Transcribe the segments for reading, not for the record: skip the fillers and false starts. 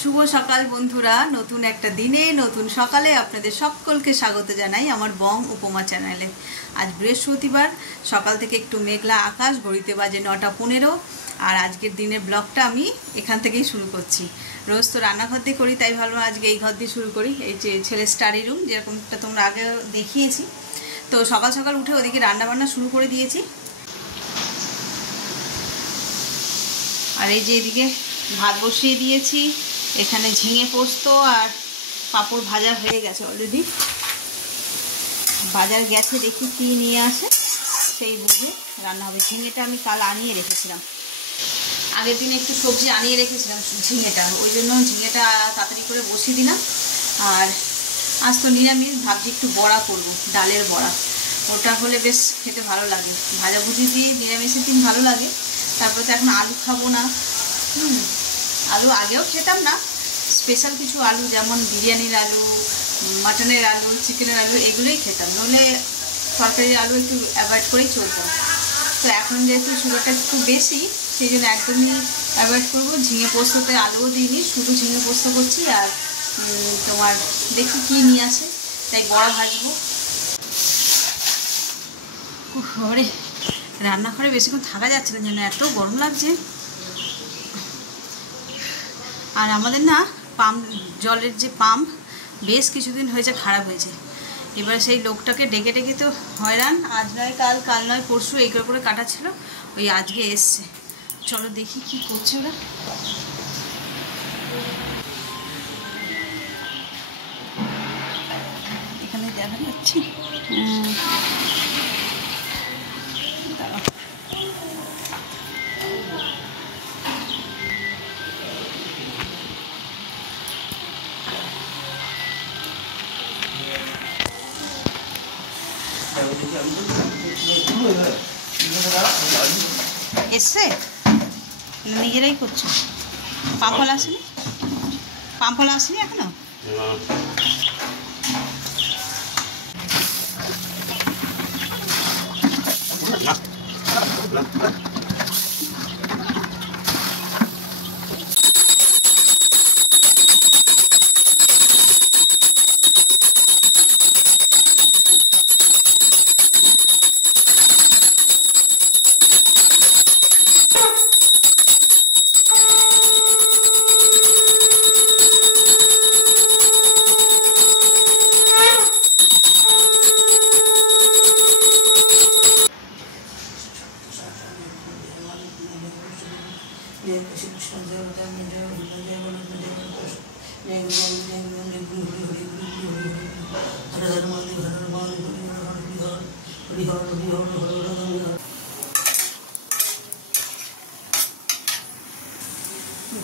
শুভ সকাল বন্ধুরা, নতুন একটা দিনে নতুন সকালে আপনাদের সকলকে স্বাগত জানাই আমার বং উপমা চ্যানেলে। আজ বৃহস্পতিবার, সকাল থেকে একটু মেঘলা আকাশ, ঘড়িতে বাজে 9:15। আর আজকের দিনের ব্লগটা আমি এখান থেকেই শুরু করছি। রোজ তো রান্নাঘর দিয়ে করি, তাই ভাবলাম আজকে এই ঘর দিয়ে শুরু করি। এই যে ছেলের স্টাডি রুম, যেরকমটা তোমরা আগে দেখিয়েছি। তো সকাল সকাল উঠে ওদিকে রান্নাবান্না শুরু করে দিয়েছি। আর এই যে এদিকে ভাত বসিয়ে দিয়েছি, এখানে ঝিঙে পোস্ত আর পাঁপড় ভাজা হয়ে গেছে অলরেডি। বাজার গেছে, দেখি কী নিয়ে আসে, সেই বুঝে রান্না হবে। ঝিঙেটা আমি কাল আনিয়ে রেখেছিলাম, আগের দিন একটু সবজি আনিয়ে রেখেছিলাম ঝিঙেটা, ওই জন্য ঝিঙেটা তাড়াতাড়ি করে বসিয়ে দিলাম। আর আজ তো নিরামিষ, ভাবছি একটু বড়া করব, ডালের বড়া। ওটা হলে বেশ খেতে ভালো লাগে, ভাজাভুজি দিয়ে নিরামিষের দিন ভালো লাগে। তারপরে তো এখন আলু খাবো না। আলু আগেও খেতাম না, স্পেশাল কিছু আলু যেমন বিরিয়ানির আলু, মাটনের আলু, চিকেনের আলু, এগুলোই খেতাম, নইলে তরকারির আলু একটু অ্যাভয়েড করেই চলতাম। তো এখন যেহেতু সুগারটা একটু বেশি, সেই জন্য একদমই অ্যাভয়েড করবো। ঝিঙে পোস্ততে আলুও দিইনি, শুধু ঝিঙে পোস্ত করছি। আর তোমার দেখি কী নিয়ে আসে, তাই বড়া ভাজবো। ঘরে রান্নাঘরে বেশিক্ষণ থাকা যাচ্ছে না, যেন এত গরম লাগছে। আর আমাদের না পাম্প, জলের যে পাম্প, বেশ কিছুদিন হয়েছে খারাপ হয়েছে। এবার সেই লোকটাকে ডেকে ডেকে তো হয়রান, আজ নয় কাল, কাল নয় পরশু, এইগুলো করে কাটাচ্ছিল। ওই আজকে এসছে, চলো দেখি কি করছে ওরা। এখানে দেখা যাচ্ছে, এসছে নিজেরাই করছো। পাম্পল আসেনি, পাম্পল আসেনি এখনো।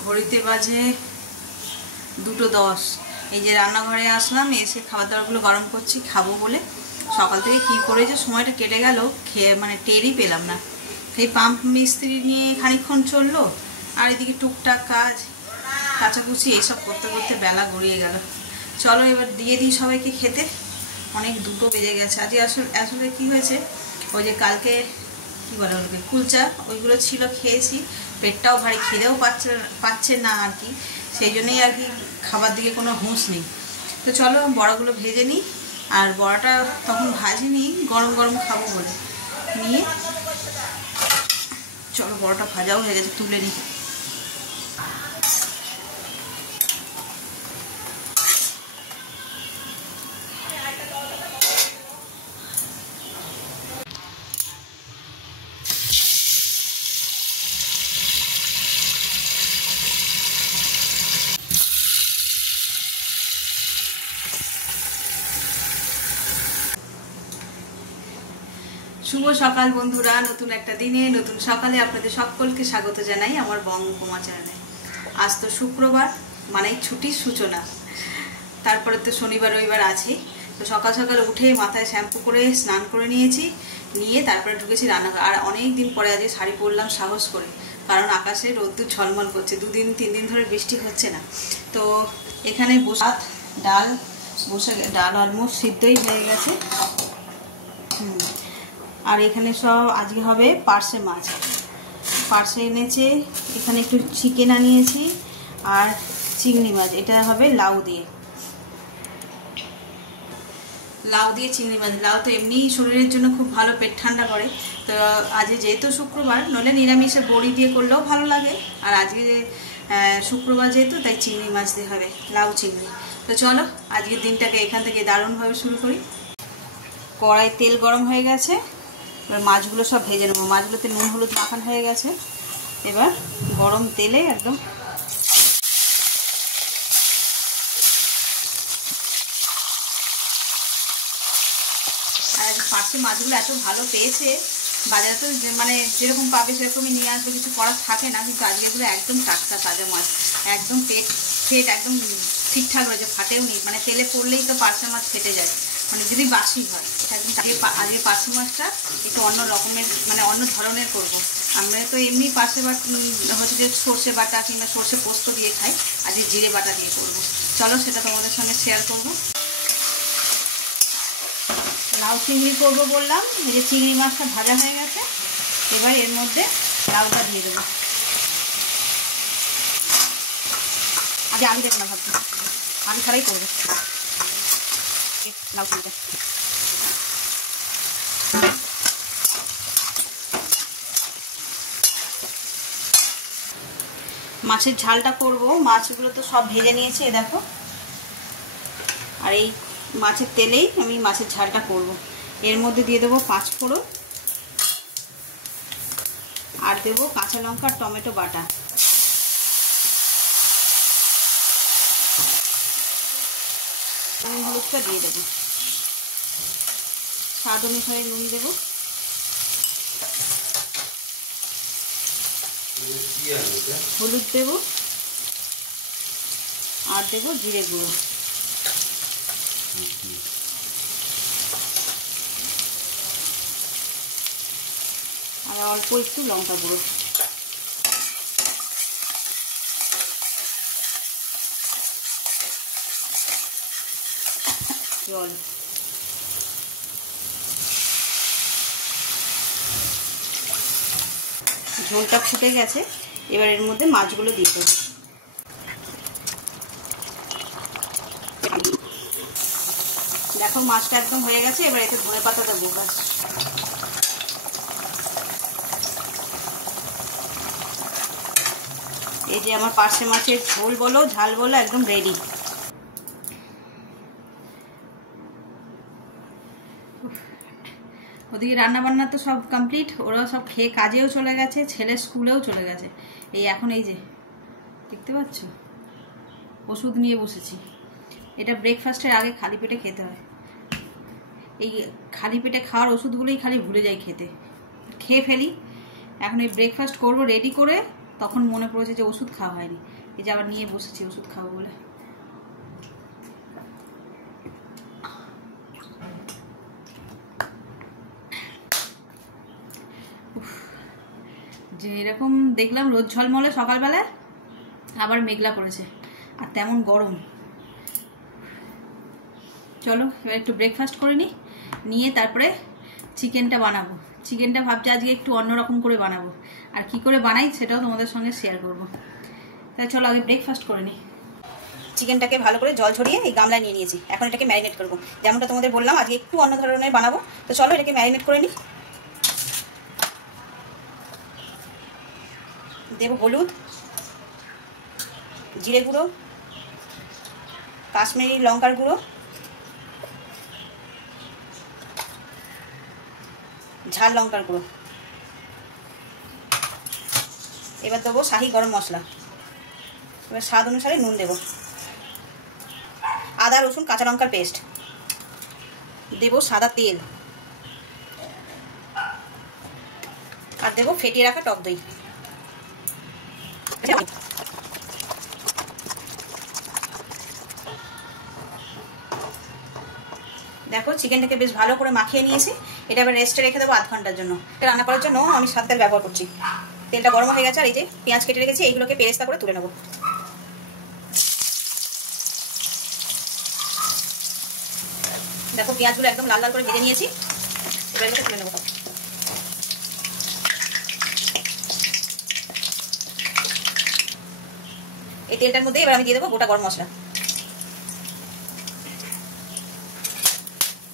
ঘড়িতে বাজে 2:10। এই যে রান্নাঘরে আসলাম, এসে খাবার দাবারগুলো গরম করছি খাবো বলে। সকাল থেকে কী করে যে সময়টা কেটে গেল, খেয়ে মানে টেরই পেলাম না। এই পাম্প মিস্ত্রি নিয়ে খানিকক্ষণ চললো, আর এদিকে টুকটাক কাজ, কাচাকুচি, এসব করতে করতে বেলা গড়িয়ে গেল। চলো এবার দিয়ে দিই সবাইকে খেতে, অনেক 2টো বেজে গেছে। আজকে আসলে কী হয়েছে, ওই যে কালকে কী বলে ওগুলোকে, কুলচা, ওইগুলো ছিল, খেয়েছি। পেটটাও ভারী, খিদেও পাচ্ছে না আর কি, সেই জন্যই আর কি খাবার দিকে কোনো হুঁশ নেই। তো চলো বড়াগুলো ভেজে নিই। আর বড়াটা তখন ভাজিনি, গরম গরম খাবো বলে নিয়ে। চলো বড়াটা ভাজাও হয়ে গেছে, তুলে নিই। শুভ সকাল বন্ধুরা, নতুন একটা দিনে নতুন সকালে আপনাদের সকলকে স্বাগত জানাই আমার বং উপমা চ্যানেলে। আজ তো শুক্রবার, মানে ছুটির সূচনা। তারপরে তো শনিবার রবিবার আছে। তো সকাল সকাল উঠে মাথায় শ্যাম্পু করে স্নান করে নিয়েছি, নিয়ে তারপরে ঢুকেছি রান্নাঘর। আর অনেক দিন পরে আজকে শাড়ি পরলাম সাহস করে, কারণ আকাশে রোদ্দুর ঝলমল করছে। 2-3 দিন ধরে বৃষ্টি হচ্ছে না। তো এখানে ভাত ডাল বসে, ডাল অলমোস্ট সিদ্ধই হয়ে গেছে। আর এখানে সব আজকে হবে পার্শে মাছ, পার্শে এনেছে। এখানে একটু চিকেন আনিয়েছি, আর চিংড়ি মাছ, এটা হবে লাউ দিয়ে চিংড়ি মাছ। লাউ তো এমনি শরীরের জন্য খুব ভালো, পেট ঠান্ডা করে। তো আজ যেহেতু শুক্রবার, নইলে নিরামিষে বড়ি দিয়ে করলেও ভালো লাগে, আর আজকে শুক্রবার যেহেতু তাই চিংড়ি মাছ দিয়ে হবে, লাউ চিংড়ি। তো চলো আজকের দিনটাকে এখান থেকে দারুণভাবে শুরু করি। কড়াই তেল গরম হয়ে গেছে, এবার মাছগুলো সব ভেজে নেবো। মাছগুলোতে নুন হলুদ মাখানো হয়ে গেছে। এবার গরম তেলে একদম আর পার্শে মাছগুলো এত ভালো পেয়েছে, বাজারে তো মানে যেরকম পাবে সেরকমই নিয়ে আসবে, কিছু করার থাকে না। কিন্তু আজকেগুলো একদম টাটকা তাজা মাছ, একদম ফেট একদম ঠিকঠাক রয়েছে, ফাটেও নি। মানে তেলে পড়লেই তো পার্শে মাছ ফেটে যায়, মানে যদি বাসি হয়। আজকে পার্শে মাছটা একটু অন্য রকমের, মানে অন্য ধরনের করবো। আমরা তো এমনি পার্শে হচ্ছে যে সর্ষে বাটা কিংবা সর্ষে পোস্ত দিয়ে খাই, আজকে জিরে বাটা দিয়ে করবো। চলো সেটা তোমাদের সঙ্গে শেয়ার করবো। লাউ চিংড়ি করবো বললাম, এই যে চিংড়ি মাছটা ভাজা হয়ে গেছে। এবার এর মধ্যে লাউটা দিয়ে দেবো। আগে আলু দেবো না, ভাবছি আলু ছাড়াই করবো লাউ চিংড়িটা। মাছের ঝালটা করব, মাছগুলো তো সব ভেজে নিয়েছি দেখো। আর এই মাছের তেলেই আমি মাছের ঝালটা করব। এর মধ্যে দিয়ে দেবো 5 ফোড়ন, আর দেবো কাঁচা লঙ্কা টমেটো বাটা। নুন হলুদটা দিয়ে দেবো, স্বাদ অনুসারে নুন দেবো। হলুদ দেবো, আর দেবো জিরে গুঁড়ো। আর অল্প একটু লঙ্কা গুঁড়ো। জল। ঝোলটা ফুটে গেছে, এবার এর মধ্যে মাছগুলো দিতে হবে। দেখো মাছটা একদম হয়ে গেছে, এবার এতে ধনে পাতা দেবো। ব্যাস, এই যে আমার পার্শে মাছের ঝোল বলো ঝাল বলো একদম রেডি। ওদিকে রান্নাবান্না তো সব কমপ্লিট, ওরা সব খেয়ে কাজেও চলে গেছে, ছেলে স্কুলেও চলে গেছে। এই এখন এই যে দেখতে পাচ্ছ ওষুধ নিয়ে বসেছি। এটা ব্রেকফাস্টের আগে খালি পেটে খেতে হয়। এই খালি পেটে খাওয়ার ওষুধগুলোই খালি ভুলে যাই খেতে, খেয়ে ফেলি। এখন এই ব্রেকফাস্ট করবো রেডি করে, তখন মনে পড়েছে যে ওষুধ খাওয়া হয়নি। এই যে আবার নিয়ে বসেছি ওষুধ খাবো বলে। যে এরকম দেখলাম রোদ ঝলমলে সকালবেলায়, আবার মেঘলা করেছে, আর তেমন গরম। চলো এবার একটু ব্রেকফাস্ট করে নিয়ে তারপরে চিকেনটা বানাবো। চিকেনটা ভাবছি আজকে একটু অন্যরকম করে বানাবো, আর কি করে বানাই সেটাও তোমাদের সঙ্গে শেয়ার করবো। তাই চলো আগে ব্রেকফাস্ট করে নিই। চিকেনটাকে ভালো করে জল ঝরিয়ে এই গামলায় নিয়ে নিয়েছি। এখন এটাকে ম্যারিনেট করবো, যেমনটা তোমাদের বললাম আজকে একটু অন্য ধরনের বানাবো। তো চলো এটাকে ম্যারিনেট করে নিই। দেবো হলুদ, জিরে গুঁড়ো, কাশ্মীরি লঙ্কার গুঁড়ো, ঝাল লঙ্কার গুঁড়ো। এবার দেবো শাহি গরম মশলা। এবার স্বাদ অনুসারে নুন দেবো। আদা রসুন কাঁচা লঙ্কার পেস্ট দেবো, সাদা তেল, আর দেবো ফেটিয়ে রাখা টক দই। দেখো চিকেনটাকে বেশ ভালো করে মাখিয়ে নিয়েছি। এটা এবার রেস্টে রেখে দেবো 1/2 ঘন্টার জন্য। এটা রান্না করার জন্য আমি সাদা তেল ব্যবহার করছি। তেলটা গরম হয়ে গেছে, আর এই যে পেঁয়াজ কেটে রেখেছি, এইগুলোকে পেরেস্তা করে তুলে নেবো। দেখো পেঁয়াজগুলো একদম লাল লাল করে ভেজে নিয়েছি, এবার এগুলোকে তুলে নেবো। এই তেলটার মধ্যে এবার আমি দিয়ে দেবো গোটা গরম মশলা।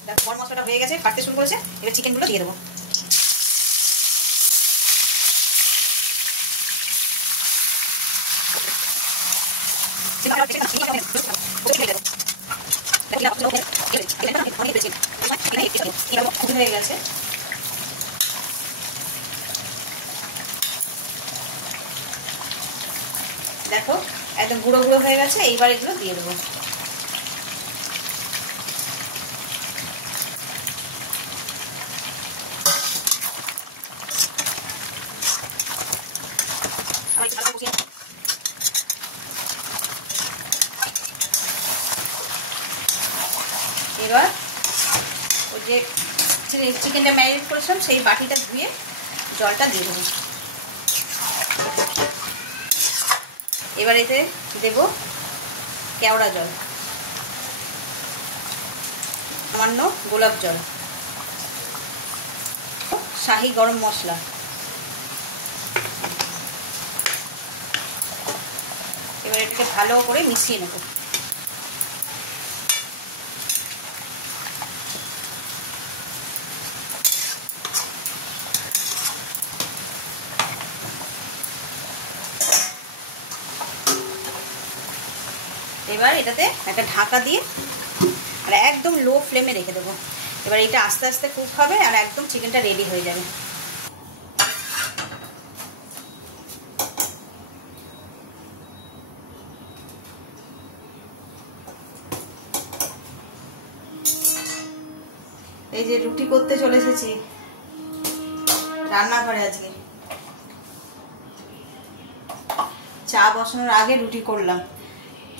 দেখো গরম মশলাটা হয়ে গেছে, ফাটতে শুরু করেছে। এবার চিকেনগুলো দিয়ে দেবো। হয়ে গেছে, দেখো একদম গুঁড়ো গুঁড়ো হয়ে গেছে। এইবার এগুলো দিয়ে দেবো। এবার ওই যে চিকেনটা ম্যারিনেট করেছিলাম সেই বাটিটা ধুয়ে জলটা দিয়ে দেবো। এবার এতে দেব কেওড়া জল, সামান্য গোলাপ জল, শাহি গরম মশলা, এবার এটাকে ভালো করে মিশিয়ে নেব। এবার এটাতে একটা ঢাকা দিয়ে আর একদম লো ফ্লেমে রেখে দেবো। এবার এটা আস্তে আস্তে কুক হবে আর একদম চিকেনটা রেডি হয়ে যাবে। এই যে রুটি করতে চলে এসেছি রান্নাঘরে। আজকে চা বসানোর আগে রুটি করলাম।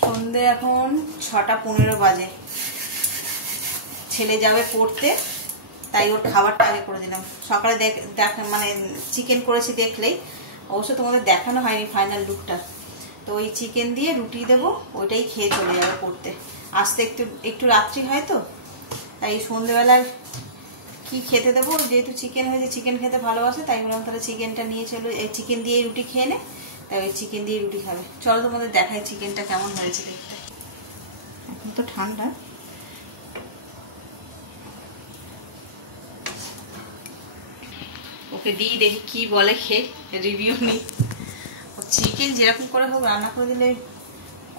সন্ধে এখন 6:15 বাজে। ছেলে যাবে পড়তে, তাই ওর খাবারটা আগে করে দিলাম। সকালে মানে চিকেন করেছি দেখলেই, অবশ্য তোমাদের দেখানো হয়নি ফাইনাল লুকটা। তো ওই চিকেন দিয়ে রুটি দেবো, ওইটাই খেয়ে চলে যাবে পড়তে। আসতে একটু রাত্রি হয় তো, তাই সন্ধেবেলায় কি খেতে দেবো, যেহেতু চিকেন হয়েছে, চিকেন খেতে ভালোবাসে, তাই বললাম তাহলে চিকেনটা নিয়ে চলো, এই চিকেন দিয়েই রুটি খেয়ে নে। তাই ওই চিকেন দিয়ে রুটি খাবে। চলো তোমাদের দেখাই চিকেনটা কেমন হয়েছে দেখতে। এখন তো ঠান্ডা, ওকে দিই দেখি কি বলে, খেয়ে রিভিউ নিই। চিকেন যেরকম করে হোক রান্না করে দিলে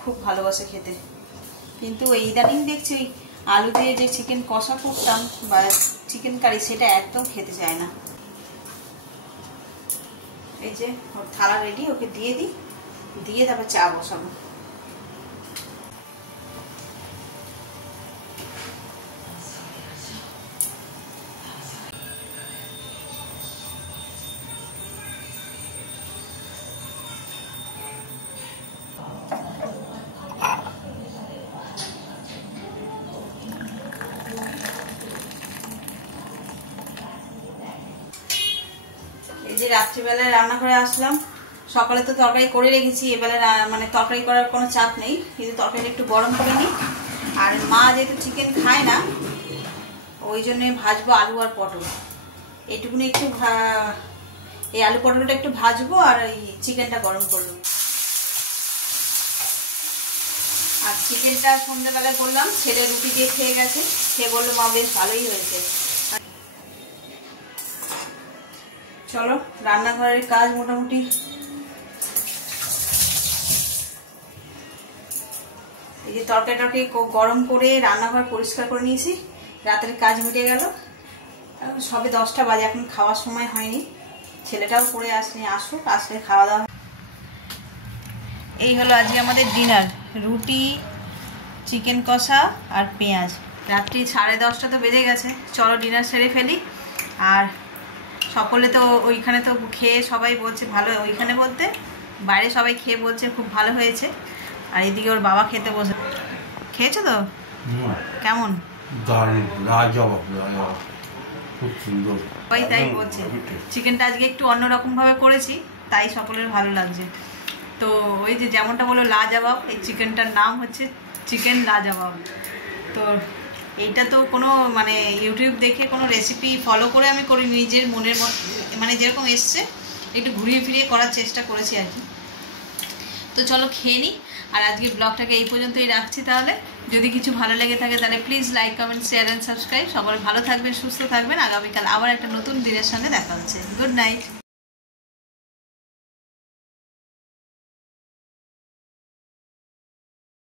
খুব ভালোবাসে খেতে, কিন্তু এই ইদানিং দেখছি ওই আলু দিয়ে যে চিকেন কষা করতাম বা চিকেন কারি, সেটা একদম খেতে চায় না। এই যে ওর থালা রেডি, ওকে দিয়ে দিই, দিয়ে তারপর চা বসাবো। এই যে রাত্রিবেলায় রান্না করে আসলাম। সকালে তো তরকারি করে রেখেছি, এবেলা মানে তরকারি করার কোনো চাপ নেই, কিন্তু তরকারিটা একটু গরম করে নিই। আর মা যেহেতু চিকেন খায় না, ওই জন্যে ভাজবো আলু আর পটল। এইটুকুনি একটু এই আলু পটলটা একটু ভাজবো আর এই চিকেনটা গরম করবো। আর চিকেনটা সন্ধ্যাবেলায় করলাম, ছেলে রুটি দিয়ে খেয়ে গেছে, সে বললো মা বেশ ভালোই হয়েছে। চলো রান্নাঘরের কাজ মোটামুটি এই যে তরকারি গরম করে রান্নাঘর পরিষ্কার করে নিয়েছি, রাতের কাজ মিটে গেল। সবে 10টা বাজে, এখন খাওয়ার সময় হয়নি। ছেলেটাও পড়ে আসেনি, আসুক, আসলে খাওয়া দাওয়া। এই হলো আজকে আমাদের ডিনার, রুটি, চিকেন কষা আর পেঁয়াজ। রাত্রি 10:30 তো বেজে গেছে, চলো ডিনার সেরে ফেলি। আর সকলে তো ওইখানে তো খেয়ে সবাই বলছে ভালো, ওইখানে বলতে বাইরে সবাই খেয়ে বলছে খুব ভালো হয়েছে। আর এদিকে ওর বাবা খেতে বসে। খেয়েছো তো? কেমন? খুব সুন্দর, সবাই তাই বলছে। চিকেনটা আজকে একটু অন্যরকম ভাবে করেছি, তাই সকলের ভালো লাগছে। তো ওই যে যেমনটা বললো লাজবাব, এই চিকেনটার নাম হচ্ছে চিকেন লাজবাব। তো এইটা তো কোনো মানে ইউটিউব দেখে কোনো রেসিপি ফলো করে আমি করি, নিজের মনের মানে যেরকম এসছে একটু ঘুরিয়ে ফিরিয়ে করার চেষ্টা করেছি আর কি। তো চলো খেয়ে নিই। আর আজকে ব্লগটাকে এই পর্যন্তই রাখছি। তাহলে যদি কিছু ভালো লেগে থাকে তাহলে please like, comment, share and subscribe. সবাই ভালো থাকবেন, সুস্থ থাকবেন। আগামীকাল আবার একটা নতুন দিনের সঙ্গে দেখা হচ্ছে। Good night.